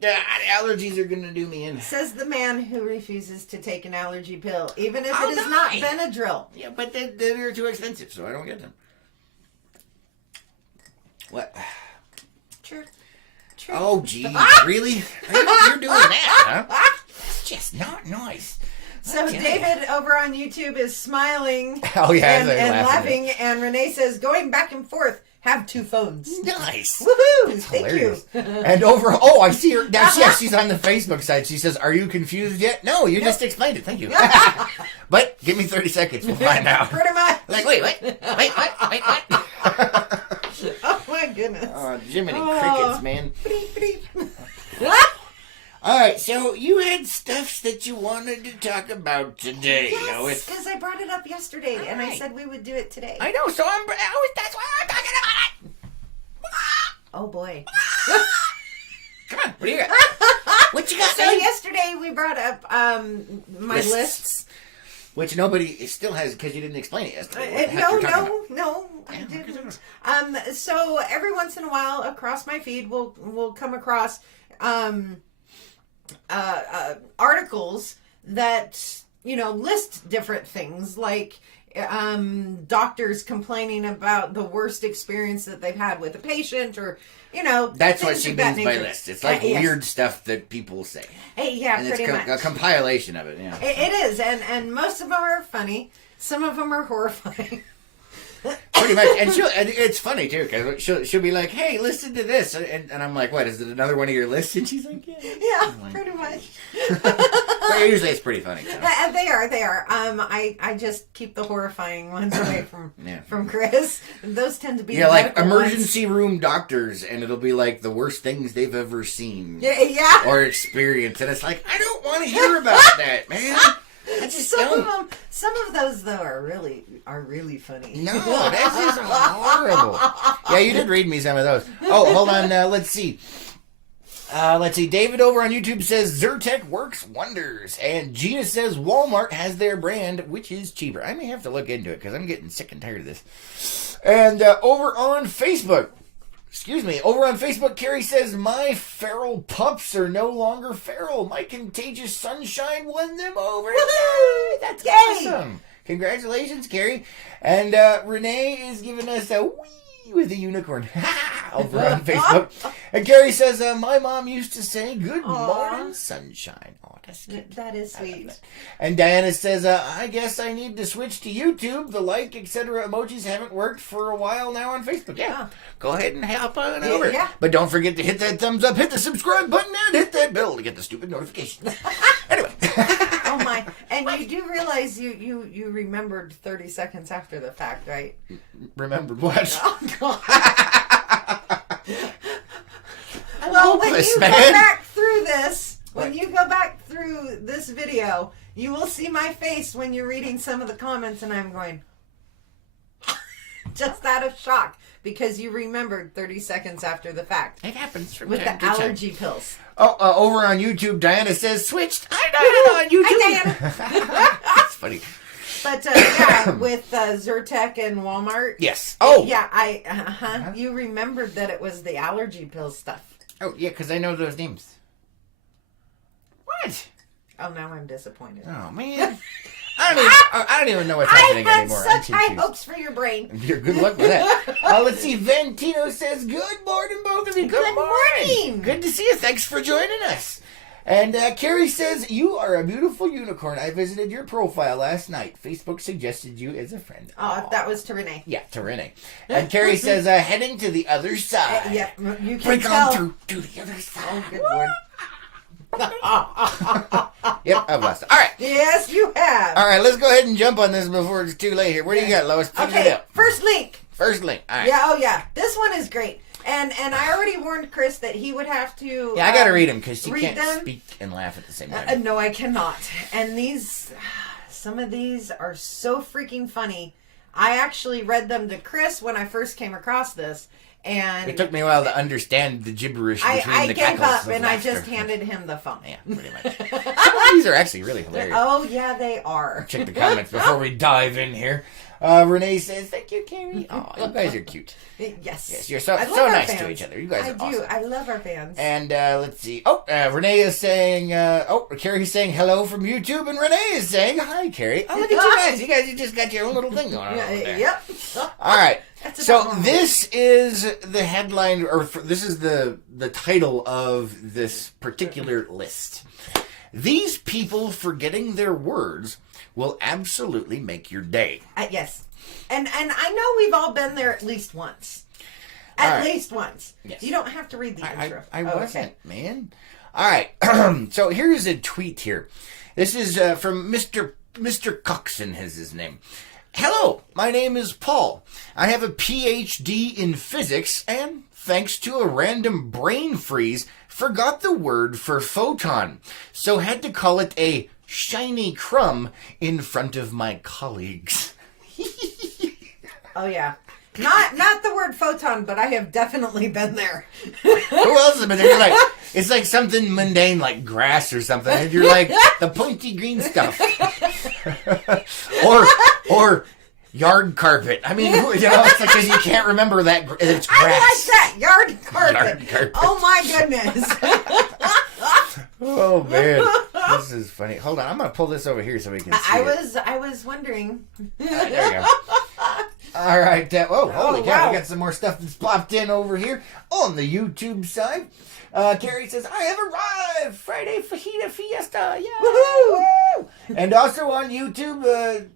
Allergies are going to do me in. Says the man who refuses to take an allergy pill, even if it is not Benadryl. Yeah, but they're too expensive, so I don't get them. What? True. Oh, geez. Really? You're doing that, huh? That's just not nice. So David over on YouTube is smiling and laughing, and Renee says, going back and forth, have two phones. Nice. Woohoo! Thank you. And I see her. She's on the Facebook side. She says, "Are you confused yet?" No, you just explained it. Thank you. But give me 30 seconds. We'll find out. Pretty much. Like, wait, what? Oh, my goodness. Oh, Jiminy Crickets, man. All right, so you had stuff that you wanted to talk about today. Yes, because I brought it up yesterday, and I said we would do it today. I know, so that's why I'm talking about it. Oh, boy. Come on, what do you got? What you got? So yesterday we brought up my lists. Which nobody still has because you didn't explain it yesterday. No, I didn't. So every once in a while across my feed, we'll come across articles that list different things like doctors complaining about the worst experience that they've had with a patient, or that's what she means by list. It's like weird stuff that people say. Yeah, and pretty much a compilation of it. Yeah, it is, and most of them are funny. Some of them are horrifying. Pretty much, and it's funny too because she'll be like, "Hey, listen to this," and I'm like, "What is it? Another one of your lists?" And she's like, "Yeah, like, pretty much." But usually it's pretty funny. So. They are. I just keep the horrifying ones away from Chris. Those tend to be like emergency room doctors, and it'll be like the worst things they've ever seen, or experienced, and it's like I don't want to hear about that, man. Some of those though are really funny. No, that is horrible. Yeah, you did read me some of those. Oh, hold on. Let's see. David over on YouTube says Zyrtec works wonders, and Gina says Walmart has their brand, which is cheaper. I may have to look into it because I'm getting sick and tired of this. And over on Facebook, Carrie says, my feral pups are no longer feral. My contagious sunshine won them over. Yay! That's awesome. Congratulations, Carrie. And Renee is giving us a wee with a unicorn over on Facebook. And Carrie says, my mom used to say, good morning, sunshine. Oh, that's cute. That is sweet. And Diana says, I guess I need to switch to YouTube. The like, etc. emojis haven't worked for a while now on Facebook. Yeah. Go ahead and hop on over. Yeah. But don't forget to hit that thumbs up, hit the subscribe button, and hit that bell to get the stupid notifications. Anyway. Oh my. And you do realize you remembered 30 seconds after the fact, right? Remembered what? Oh, God. Well, when you go back through this, when you go back through this video, you will see my face when you're reading some of the comments, and I'm going just out of shock because you remembered 30 seconds after the fact. It happens from with time the to allergy time. Pills. Oh, over on YouTube, Diana says switched. Hi, Diana on YouTube. Hi, Diana. That's funny. But with Zyrtec and Walmart. Yes. Oh. Yeah, you remembered that it was the allergy pill stuff. Oh, yeah, because I know those names. What? Oh, now I'm disappointed. Oh, man. I don't even know what's happening anymore. I had such high hopes for your brain. Good luck with that. Let's see. Ventino says, good morning, both of you. Good morning. Good to see you. Thanks for joining us. And Carrie says, you are a beautiful unicorn. I visited your profile last night. Facebook suggested you as a friend. Oh, that was to Renee. Yeah, to Renee. And Carrie says, heading to the other side. Yeah, you can break tell. on through to the other side. Oh, good Lord. Yep, I've lost it. All right. Yes, you have. All right, let's go ahead and jump on this before it's too late here. What do you got, Lois? Okay, first link. First link. All right. Yeah, oh yeah. This one is great. And I already warned Chris that he would have to... Yeah, I got to read them because she can't speak and laugh at the same time. No, I cannot. And some of these are so freaking funny. I actually read them to Chris when I first came across this. And it took me a while to understand the gibberish between the cackles. I gave up and laughter. I just handed him the phone. Yeah, pretty much. Some of these are actually really hilarious. Oh, yeah, they are. Check the comments before we dive in here. Renee says, thank you, Carrie. Oh, you guys are cute. Yes, you're so nice to each other. You guys are awesome. I love our fans. And let's see. Oh, Renee is saying, Carrie's saying hello from YouTube, and Renee is saying, hi, Carrie. Oh, look at you guys. You just got your own little thing going on over there. Yep. All right. So this is the headline, or this is the title of this particular list. These people forgetting their words will absolutely make your day. Yes. And I know we've all been there at least once. At least once. Yes. You don't have to read the intro. I wasn't, man. All right. So here's a tweet here. This is from Mr. Coxon, is his name. Hello, my name is Paul. I have a PhD in physics and, thanks to a random brain freeze, forgot the word for photon, so had to call it a shiny crumb in front of my colleagues. Oh, yeah. Not the word photon, but I have definitely been there. Who else has been there? You're like, it's like something mundane, like grass or something, and you're like, the pointy green stuff. or yard carpet. I mean, it's like because you can't remember that it's grass. I like that yard carpet. Oh my goodness. Oh man, this is funny. Hold on, I'm gonna pull this over here so we can see I was wondering. There you go. All right. Holy cow! Wow. We got some more stuff that's plopped in over here on the YouTube side. Carrie says, "I have arrived! Friday fajita fiesta! Yeah! Woohoo! And also on YouTube,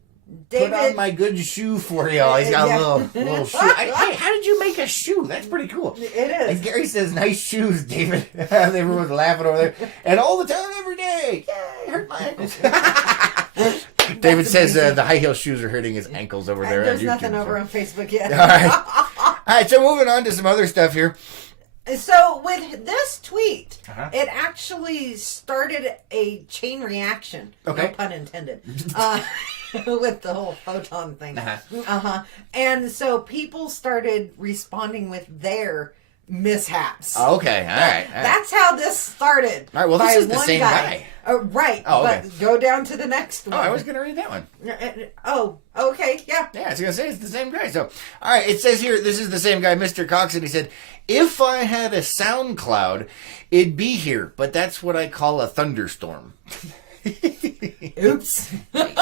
David, put on my good shoe for y'all. He's got a little shoe. Hey, how did you make a shoe? That's pretty cool. It is. And Gary says, nice shoes, David. Everyone's laughing over there. And all the time, every day. Yay, hurt my ankles. David says the high heel shoes are hurting his ankles over there. There's nothing over on Facebook yet. All right, so moving on to some other stuff here. So with this tweet, it actually started a chain reaction. Okay. No pun intended. With the whole photon thing. And so people started responding with their mishaps. Okay, all right. That's how this started. All right, well, this is the same guy. Right, but go down to the next one. Oh, I was going to read that one. Oh, okay, yeah. Yeah, I was going to say it's the same guy. So, all right, it says here, this is the same guy, Mr. Cox, and he said, if I had a sound cloud, it'd be here, but that's what I call a thunderstorm. Oops. Nice.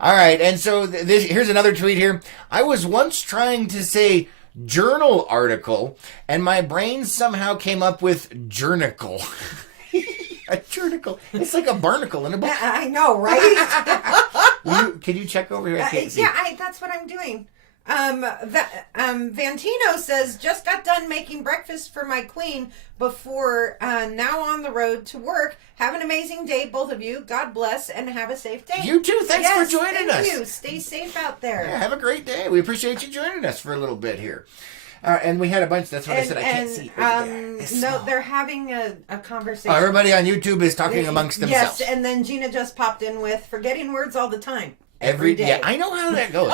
All right, and so here's another tweet here. I was once trying to say journal article, and my brain somehow came up with journicle. A journicle. It's like a barnacle in a book. I know, right? Can you check over here? I can't see. Yeah, that's what I'm doing. Vantino says, just got done making breakfast for my queen before now on the road to work. Have an amazing day, both of you. God bless and have a safe day. You too. Thanks for joining us. Thank you. Stay safe out there. Yeah, have a great day. We appreciate you joining us for a little bit here. And we had a bunch. That's what I said. I can't see. No, they're having a conversation. Everybody on YouTube is talking amongst themselves. Yes, and then Gina just popped in with forgetting words all the time. Every day. Yeah, I know how that goes.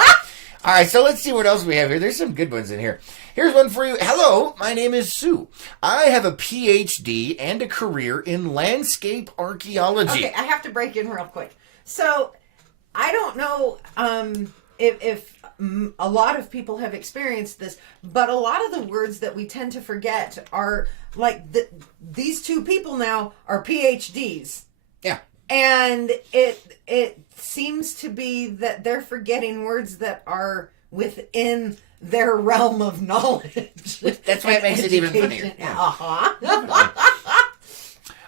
All right, so let's see what else we have here. There's some good ones in here. Here's one for you. Hello, my name is Sue. I have a PhD and a career in landscape archaeology. Okay, I have to break in real quick. So, I don't know if a lot of people have experienced this, but a lot of the words that we tend to forget are like these two people now are PhDs. Yeah. And it seems to be that they're forgetting words that are within their realm of knowledge. That's why it makes it even funnier.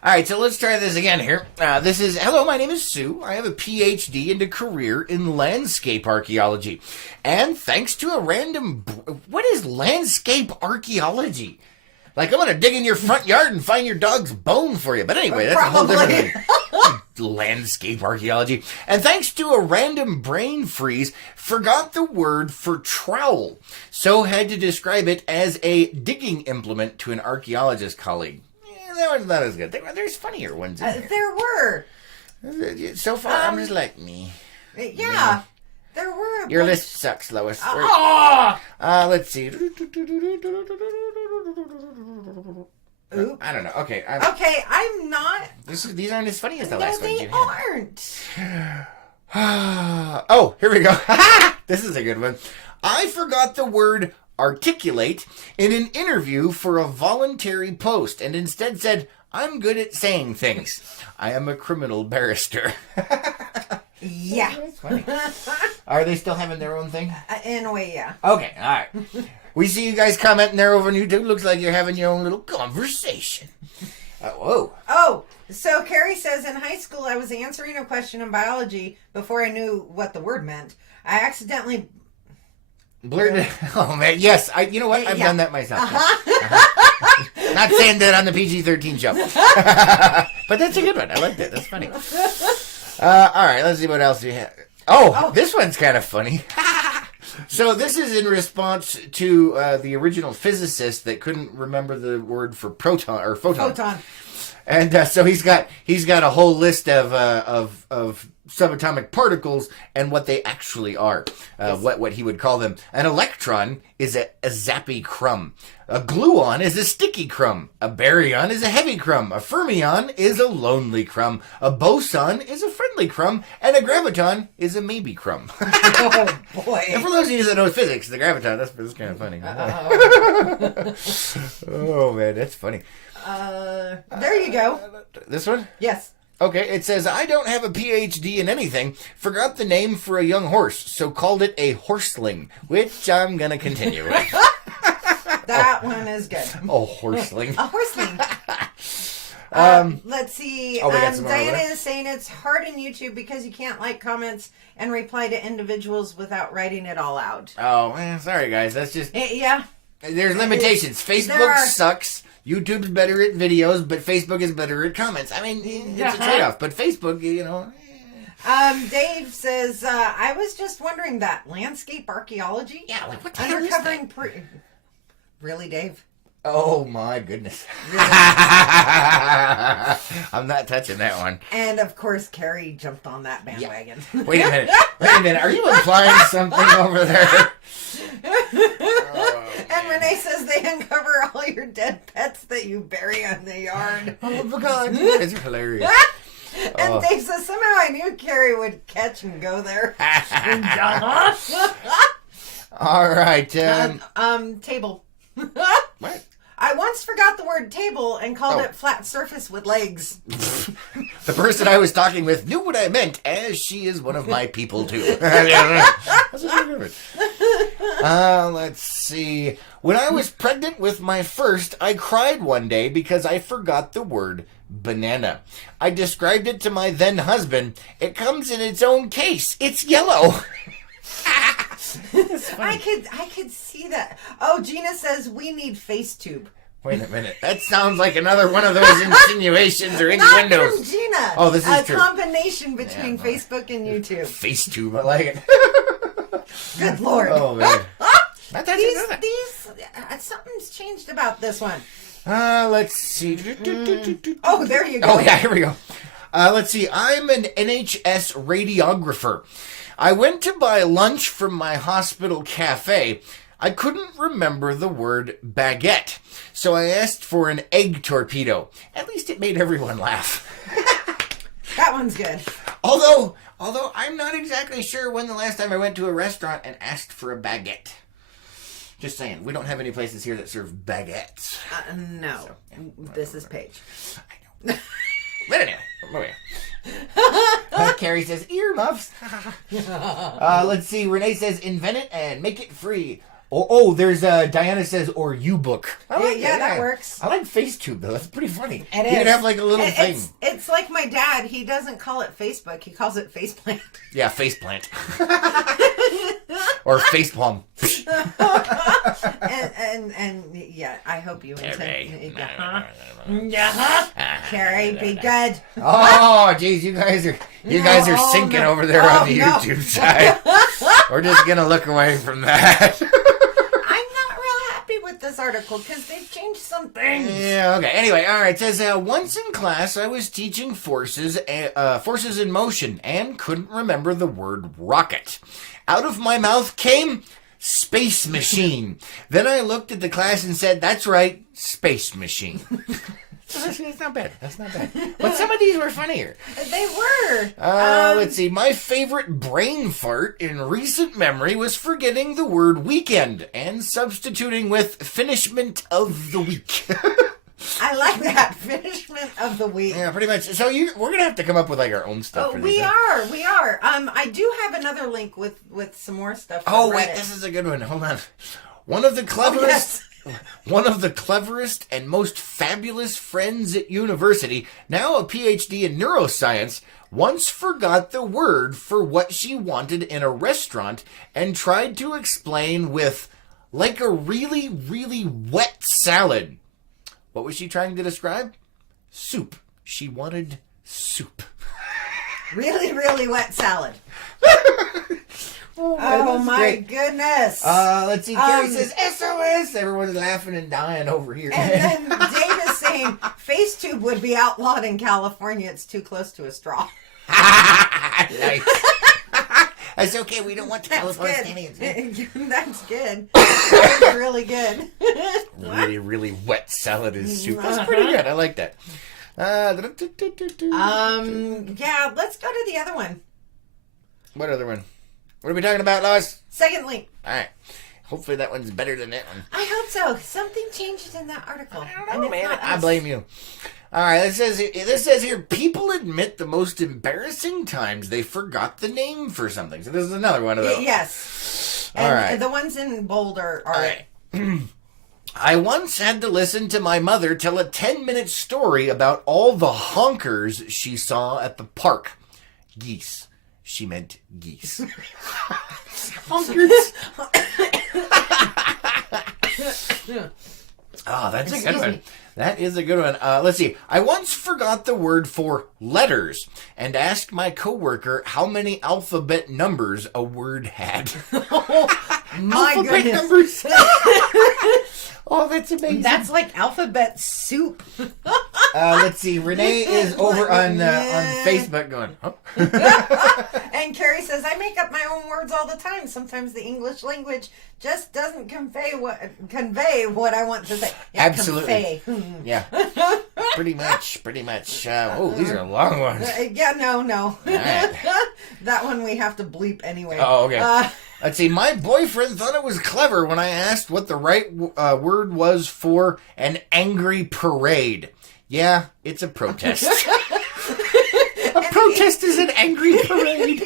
All right, so let's try this again here. This is, hello, my name is Sue. I have a PhD and a career in landscape archaeology. And thanks to a random... What is landscape archaeology? Like, I'm going to dig in your front yard and find your dog's bone for you. But anyway, that's a whole different thing. Landscape archaeology. And thanks to a random brain freeze, forgot the word for trowel. So had to describe it as a digging implement to an archaeologist colleague. That one's not as good. There's funnier ones in there. There were. So far, I'm just like me. Yeah. There were. Your list sucks, Lois. Let's see. Oop. I don't know. Okay. I'm not. These aren't as funny as the last ones you had. Aren't. Oh, here we go. This is a good one. I forgot the word articulate in an interview for a voluntary post and instead said, I'm good at saying things. I am a criminal barrister. Yeah. That's funny. Are they still having their own thing? In a way, yeah. Okay, all right. We see you guys commenting there over on YouTube. Looks like you're having your own little conversation. Whoa. Oh, so Carrie says, in high school, I was answering a question in biology before I knew what the word meant. I accidentally... Blurted. Oh man, yes. You know what? I've done that myself. Not saying that on the PG-13 show, but that's a good one. I like that. That's funny. All right, let's see what else we have. Oh, this one's kind of funny. So this is in response to the original physicist that couldn't remember the word for proton or photon. And so he's got a whole list of subatomic particles and what they actually are. What he would call them. An electron is a zappy crumb. A gluon is a sticky crumb. A baryon is a heavy crumb. A fermion is a lonely crumb. A boson is a friendly crumb. And a graviton is a maybe crumb. Oh, boy. And for those of you that know physics, the graviton, that's kind of funny. Oh, man, that's funny. There you go. This one? Yes. Okay, it says, I don't have a PhD in anything. Forgot the name for a young horse, so called it a horseling, which I'm going to continue with. That one is good. Oh, horseling. A horseling. Let's see. Diana is saying it's hard in YouTube because you can't like comments and reply to individuals without writing it all out. Oh, man, sorry, guys. That's just... Yeah. There's limitations. Facebook sucks. YouTube's better at videos, but Facebook is better at comments. I mean, it's a trade-off. But Facebook, you know... Dave says, I was just wondering that landscape archaeology? Yeah, like what the hell is that? Really, Dave? Oh, my goodness. Really? I'm not touching that one. And, of course, Carrie jumped on that bandwagon. Yeah. Wait a minute. Are you implying something over there? And Renee says they uncover all your dead pets that you bury in the yard. Oh, my God. It's hilarious. And Dave says, somehow I knew Carrie would catch and go there. All right. Table. What? I once forgot the word table and called it flat surface with legs. The person I was talking with knew what I meant, as she is one of my people, too. Let's see. When I was pregnant with my first, I cried one day because I forgot the word banana. I described it to my then husband. It comes in its own case. It's yellow. I could see that. Oh, Gina says we need FaceTube. Wait a minute. That sounds like another one of those insinuations or innuendos. Not from Gina. Oh, this is true. A combination between Facebook and YouTube. FaceTube, I like it. Good Lord. Oh, man. Something's changed about this one. Let's see. Oh, there you go. Oh, yeah, here we go. Let's see. I'm an NHS radiographer. I went to buy lunch from my hospital cafe. I couldn't remember the word baguette, so I asked for an egg torpedo. At least it made everyone laugh. That one's good. Although I'm not exactly sure when the last time I went to a restaurant and asked for a baguette. Just saying, we don't have any places here that serve baguettes. No. So, yeah, this is Paige. I know. But anyway, Carrie says earmuffs. Let's see. Renee says invent it and make it free. There's Diana says or U-book. That works. I like FaceTube though. That's pretty funny. It you is. can have like a little thing. It's like my dad. He doesn't call it Facebook. He calls it faceplant. Yeah, faceplant. Or facepalm. and yeah, I hope you intend. Yeah. Carrie, be good. Oh, geez, you guys are sinking over there on the YouTube side. We're just gonna look away from that. I'm not real happy with this article because they've changed some things. Yeah. Okay. Anyway, all right. It says once in class I was teaching forces in motion and couldn't remember the word rocket. Out of my mouth came space machine. Then I looked at the class and said, "That's right, space machine." That's not bad. But some of these were funnier. They were. Let's see. My favorite brain fart in recent memory was forgetting the word weekend and substituting with finishment of the week. I like that. Finishment of the week. Yeah, pretty much. So we're going to have to come up with like our own stuff. For we are. I do have another link with some more stuff. Oh, wait. This is a good one. Hold on. One of the cleverest... One of the cleverest and most fabulous friends at university, now a PhD in neuroscience, once forgot the word for what she wanted in a restaurant and tried to explain with, like a really, really wet salad. What was she trying to describe? Soup. She wanted soup. Really, really wet salad. Oh my goodness. Let's see. Gary says SOS. Everyone's laughing and dying over here. And then Dave is saying saying FaceTube would be outlawed in California. It's too close to a straw. Nice. That's okay. We don't want to tell us what Palestinians. That's good. That's really good. Really, really wet salad and soup. That's pretty good. I like that. Yeah, let's go to the other one. What other one? What are we talking about, Lois? Second link. All right. Hopefully that one's better than that one. I hope so. Something changes in that article. I don't know, man. I blame you. All right. This says here, people admit the most embarrassing times they forgot the name for something. So this is another one of those. Yes. All right. The ones in bold are... All right. I once had to listen to my mother tell a 10-minute story about all the honkers she saw at the park. Geese. She meant geese. Honkers. Oh, that's a good one. That is a good one. Let's see. I once forgot the word for letters and asked my coworker how many alphabet numbers a word had. My alphabet goodness. numbers. Oh, that's amazing. That's like alphabet soup. Let's see. Renee is over on Facebook going, huh? And Carrie says, I make up my own words all the time. Sometimes the English language just doesn't convey what I want to say. Yeah, absolutely. Convey. Yeah. Pretty much. Oh, these are long ones. Yeah, no. All right. That one we have to bleep anyway. Oh, okay. Let's see. My boyfriend thought it was clever when I asked what the right word was for an angry parade. Yeah, it's a protest. A protest is an angry parade.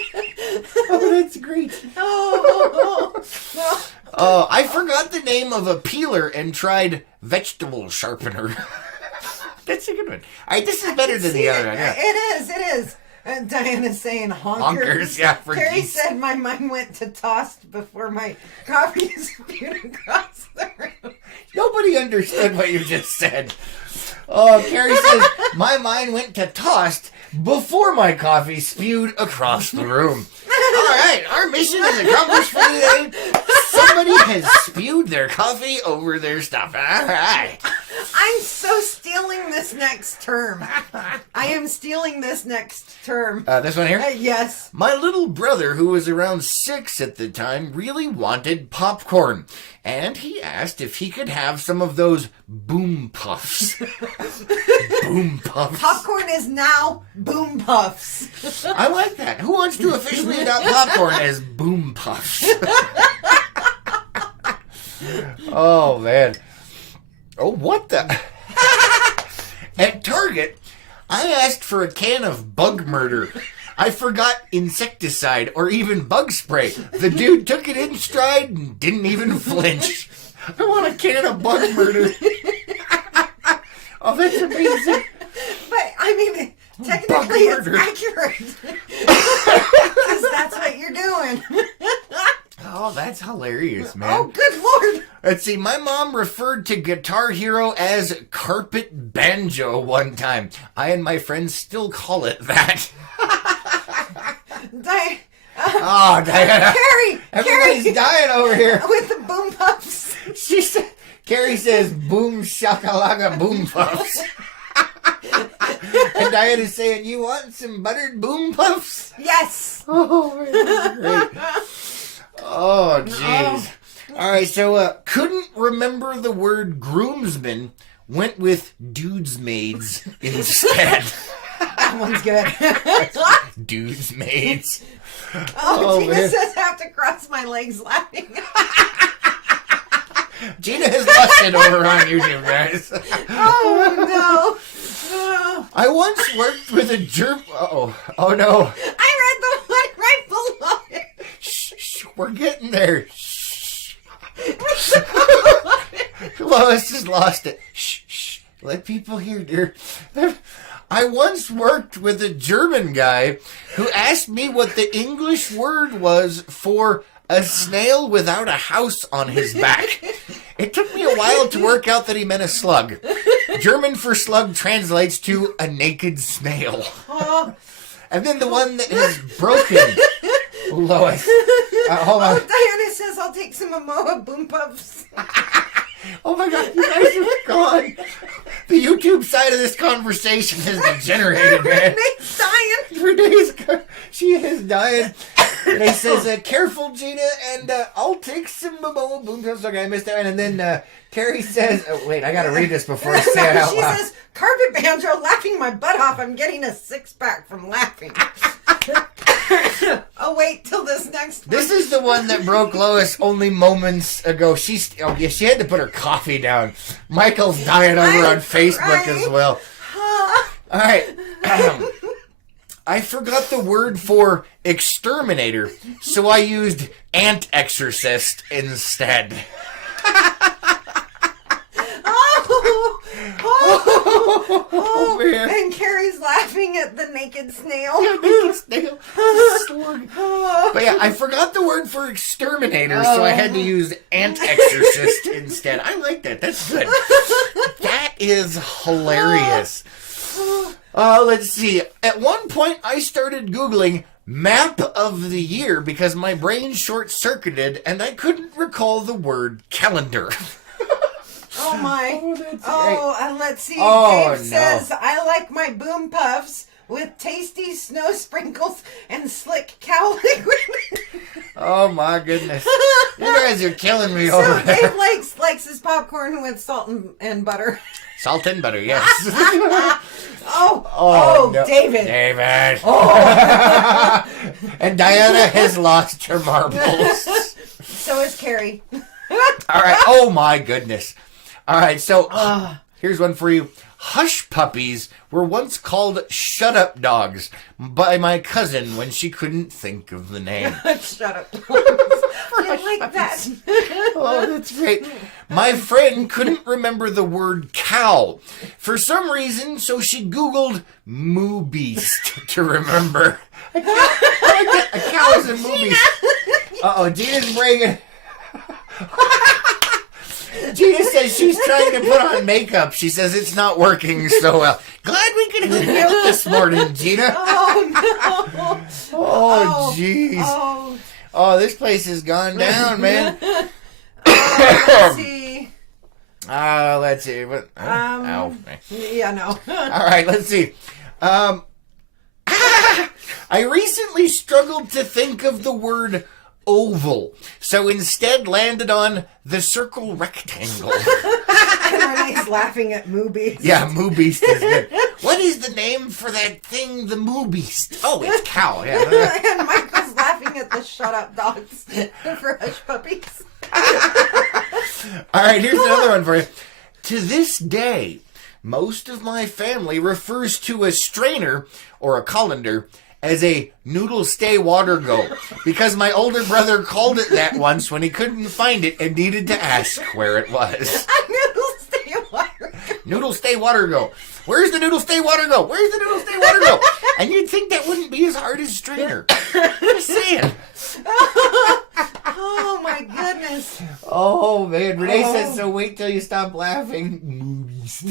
Oh, that's great. Oh, I forgot the name of a peeler and tried vegetable sharpener. That's a good one. All right, this is better than the other one. Yeah. It is. Diana's saying honkers. Yeah, Carrie said my mind went to tossed before my coffee spewed across the room. Nobody understood what you just said. Oh, Carrie says, my mind went to tossed before my coffee spewed across the room. All right, our mission is accomplished for today. Somebody has spewed their coffee over their stuff. All right. I'm so stealing this next term. I am stealing this next term. This one here? Yes. My little brother, who was around 6 at the time, really wanted popcorn. And he asked if he could have some of those boom puffs. Boom puffs. Popcorn is now boom puffs. I like that. Who wants to officially adopt popcorn as boom puffs? Oh, man. Oh, what the? At Target, I asked for a can of bug murder. I forgot insecticide or even bug spray. The dude took it in stride and didn't even flinch. I want a can of bug murder. Oh, that's amazing. But, I mean, technically it's accurate. Because that's what you're doing. Oh, that's hilarious, man. Oh, good Lord. Let's see, my mom referred to Guitar Hero as carpet banjo one time. I and my friends still call it that. Diana. Everybody's dying over here. With the boom puffs. Carrie says, boom shakalaka boom puffs. And Diana's saying, you want some buttered boom puffs? Yes. Oh, great. Oh, jeez. All right, so couldn't remember the word groomsman, went with dudes maids instead. That one's good. Dudes maids. Oh, Gina says I have to cross my legs laughing. Gina has lost it over on YouTube, guys. Oh, no. I once worked with a German... Oh no. I read the one right below it. Shh, we're getting there. Shh. Lois just lost it. Shh. Let people hear, dear. I once worked with a German guy who asked me what the English word was for a snail without a house on his back. It took me a while to work out that he meant a slug. German for slug translates to a naked snail. And then the one that is broken. Lois. Hold on. Diana says I'll take some Momoa boom puffs. Oh my God, you guys are gone. The YouTube side of this conversation has degenerated, man. Renee's dying. She is dying. Renee says, careful, Gina, and I'll take some boom pills. Okay, I missed that one. And then Carrie says, oh, wait, I got to read this before I say it out loud. She says, carpet banjo, laughing my butt off. I'm getting a 6-pack from laughing. Oh, wait till this next one. This is the one that broke Lois only moments ago. She had to put her coffee down. Michael's dying over on Facebook as well. All right. I forgot the word for exterminator, so I used ant exorcist instead. Oh, man. And Carrie's laughing at the naked snail. Snail. But yeah, I forgot the word for exterminator, so I had to use ant exorcist instead. I like that. That's good. That is hilarious. Let's see. At one point, I started Googling map of the year because my brain short-circuited and I couldn't recall the word calendar. Oh my. Let's see. Oh, Dave says, I like my boom puffs with tasty snow sprinkles and slick cow liquid. Oh my goodness. You guys are killing me over there. Dave likes his popcorn with salt and butter. Salt and butter, yes. No. David. David. Oh. And Diana has lost her marbles. So is Carrie. All right. Oh my goodness. All right. So here's one for you. Hush puppies were once called shut-up dogs by my cousin when she couldn't think of the name. Shut up dogs. I like that. Oh, that's great. My friend couldn't remember the word cow for some reason, so she Googled moo beast to remember. A cow is a moo beast. Uh-oh, Gina's bringing... Gina says she's trying to put on makeup. She says it's not working so well. Glad we could hook you up this morning, Gina. Oh, no. Oh, jeez. Oh, this place has gone down, man. Let's see. Let's see. What? Ow. Yeah, no. All right, let's see. I recently struggled to think of the word oval, so instead landed on the circle rectangle. And Renee's laughing at Moo Beast. Yeah, Moo Beast is good. What is the name for that thing, the Moo Beast? Oh, it's cow, yeah. And Michael's laughing at the shut up dogs for hush puppies. All right, here's another one for you. To this day, most of my family refers to a strainer or a colander as a noodle stay water go, because my older brother called it that once when he couldn't find it and needed to ask where it was. Noodle stay water go. Noodle stay water go. Where's the noodle stay water go? Where's the noodle stay water go? And you'd think that wouldn't be as hard as strainer. Just saying. Oh my goodness. Oh man, Renee says so. Wait till you stop laughing. Movies.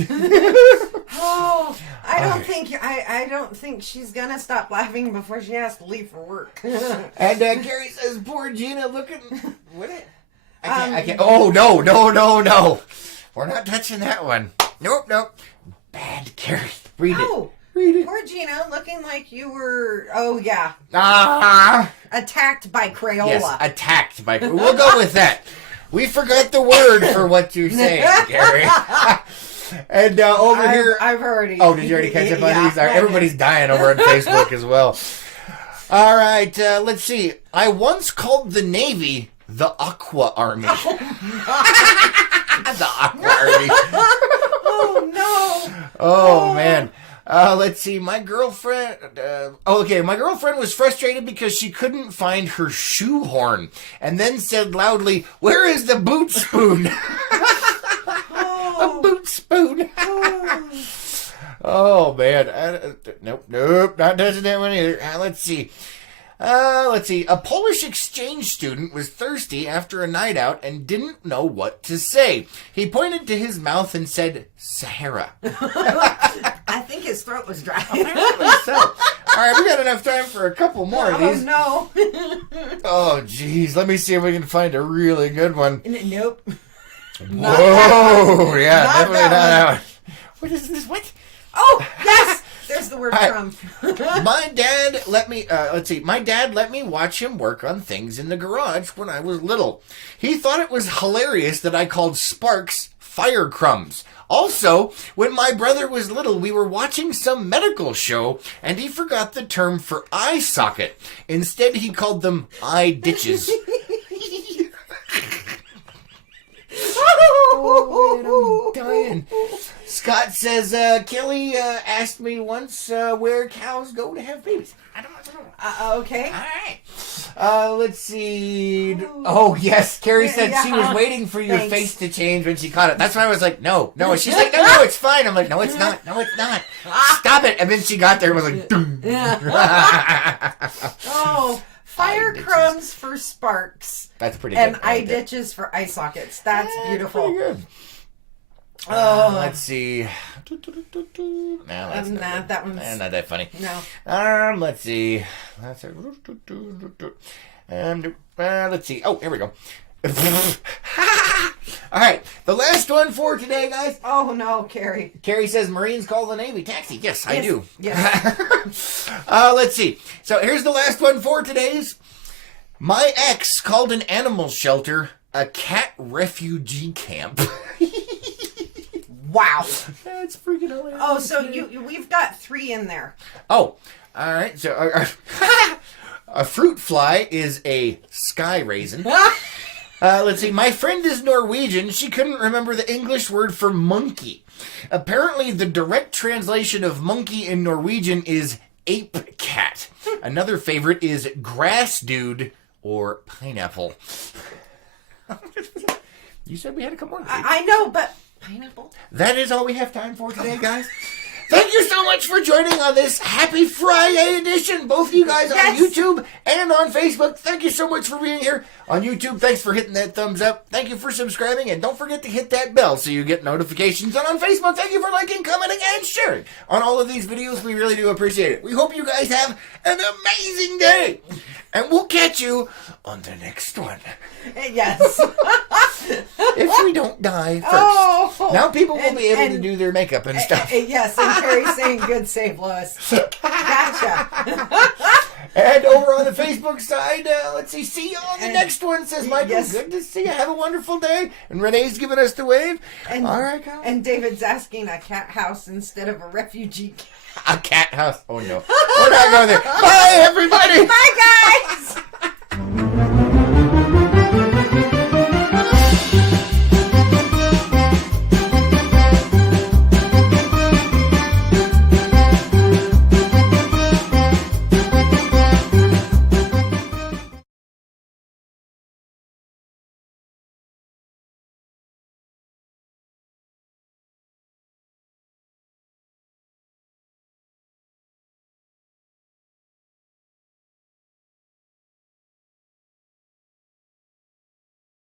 I don't think she's gonna stop laughing before she has to leave for work. And Carrie says, "Poor Gina, looking." What? I can't. Oh no! We're not touching that one. Nope. Bad, Carrie. Read it. Read it. Poor Gina, looking like you were. Oh yeah. Attacked by Crayola. Yes, attacked by. We'll go with that. We forgot the word for what you're saying, Gary. And over here... I've already... Oh, did you already catch up on these? Everybody's dying over on Facebook as well. All right, let's see. I once called the Navy the Aqua Army. The Aqua Army. Oh, no. Oh, man. Let's see. My girlfriend... My girlfriend was frustrated because she couldn't find her shoehorn and then said loudly, "Where is the boot spoon?" A boot spoon. Oh, man. Nope. Not touching that one either. Let's see. A Polish exchange student was thirsty after a night out and didn't know what to say. He pointed to his mouth and said, "Sahara." I think his throat was dry. Apparently so. All right, we got enough time for a couple more of these. Oh, no. Oh, geez. Let me see if we can find a really good one. Nope. Whoa. Yeah, definitely not that one. What is this? What? Oh, yes! There's the word from. My dad let me, my dad let me watch him work on things in the garage when I was little. He thought it was hilarious that I called sparks fire crumbs. Also, when my brother was little, we were watching some medical show, and he forgot the term for eye socket. Instead, he called them eye ditches. Oh, man, I'm dying. Scott says, Kelly asked me once where cows go to have babies. I don't know. Okay. All right. Let's see. Oh, yes. Carrie said she was waiting for your face to change when she caught it. That's why I was like, no. She's like, no, it's fine. I'm like, no, it's not. No, it's not. Stop it. And then she got there and was like, doom. Oh, fire crumbs for sparks. That's pretty good. And eye ditches for eye sockets. That's beautiful. Pretty good. Let's see. No, that's not that one's not that funny. No. Let's see. Let's see. Oh, here we go. All right, the last one for today, guys. Oh no, Carrie. Carrie says Marines call the Navy taxi. Yes, I do. Yes. Let's see. So here's the last one for today's. My ex called an animal shelter a cat refugee camp. Wow. That's freaking hilarious. Oh, so we've got 3 in there. Oh, all right. So a fruit fly is a sky raisin. Let's see. My friend is Norwegian. She couldn't remember the English word for monkey. Apparently, the direct translation of monkey in Norwegian is ape cat. Another favorite is grass dude or pineapple. You said we had a couple more. I know, but pineapple. That is all we have time for today, guys. Thank you so much for joining on this Happy Friday edition. Both of you guys on YouTube and on Facebook. Thank you so much for being here on YouTube. Thanks for hitting that thumbs up. Thank you for subscribing. And don't forget to hit that bell so you get notifications. And on Facebook, thank you for liking, commenting, and sharing on all of these videos. We really do appreciate it. We hope you guys have an amazing day. And we'll catch you on the next one. Yes. If we don't die first. Oh, now people will be able to do their makeup and stuff. Yes, and Carrie's saying good save, Lois. Gotcha. And over on the Facebook side, let's see you on the next one, says Michael. Yes. Good to see you. Have a wonderful day. And Renee's giving us the wave. And, all right, guys. And David's asking a cat house instead of a refugee. A cat house? Oh, no. We're not going there. Bye, everybody. Bye, guys.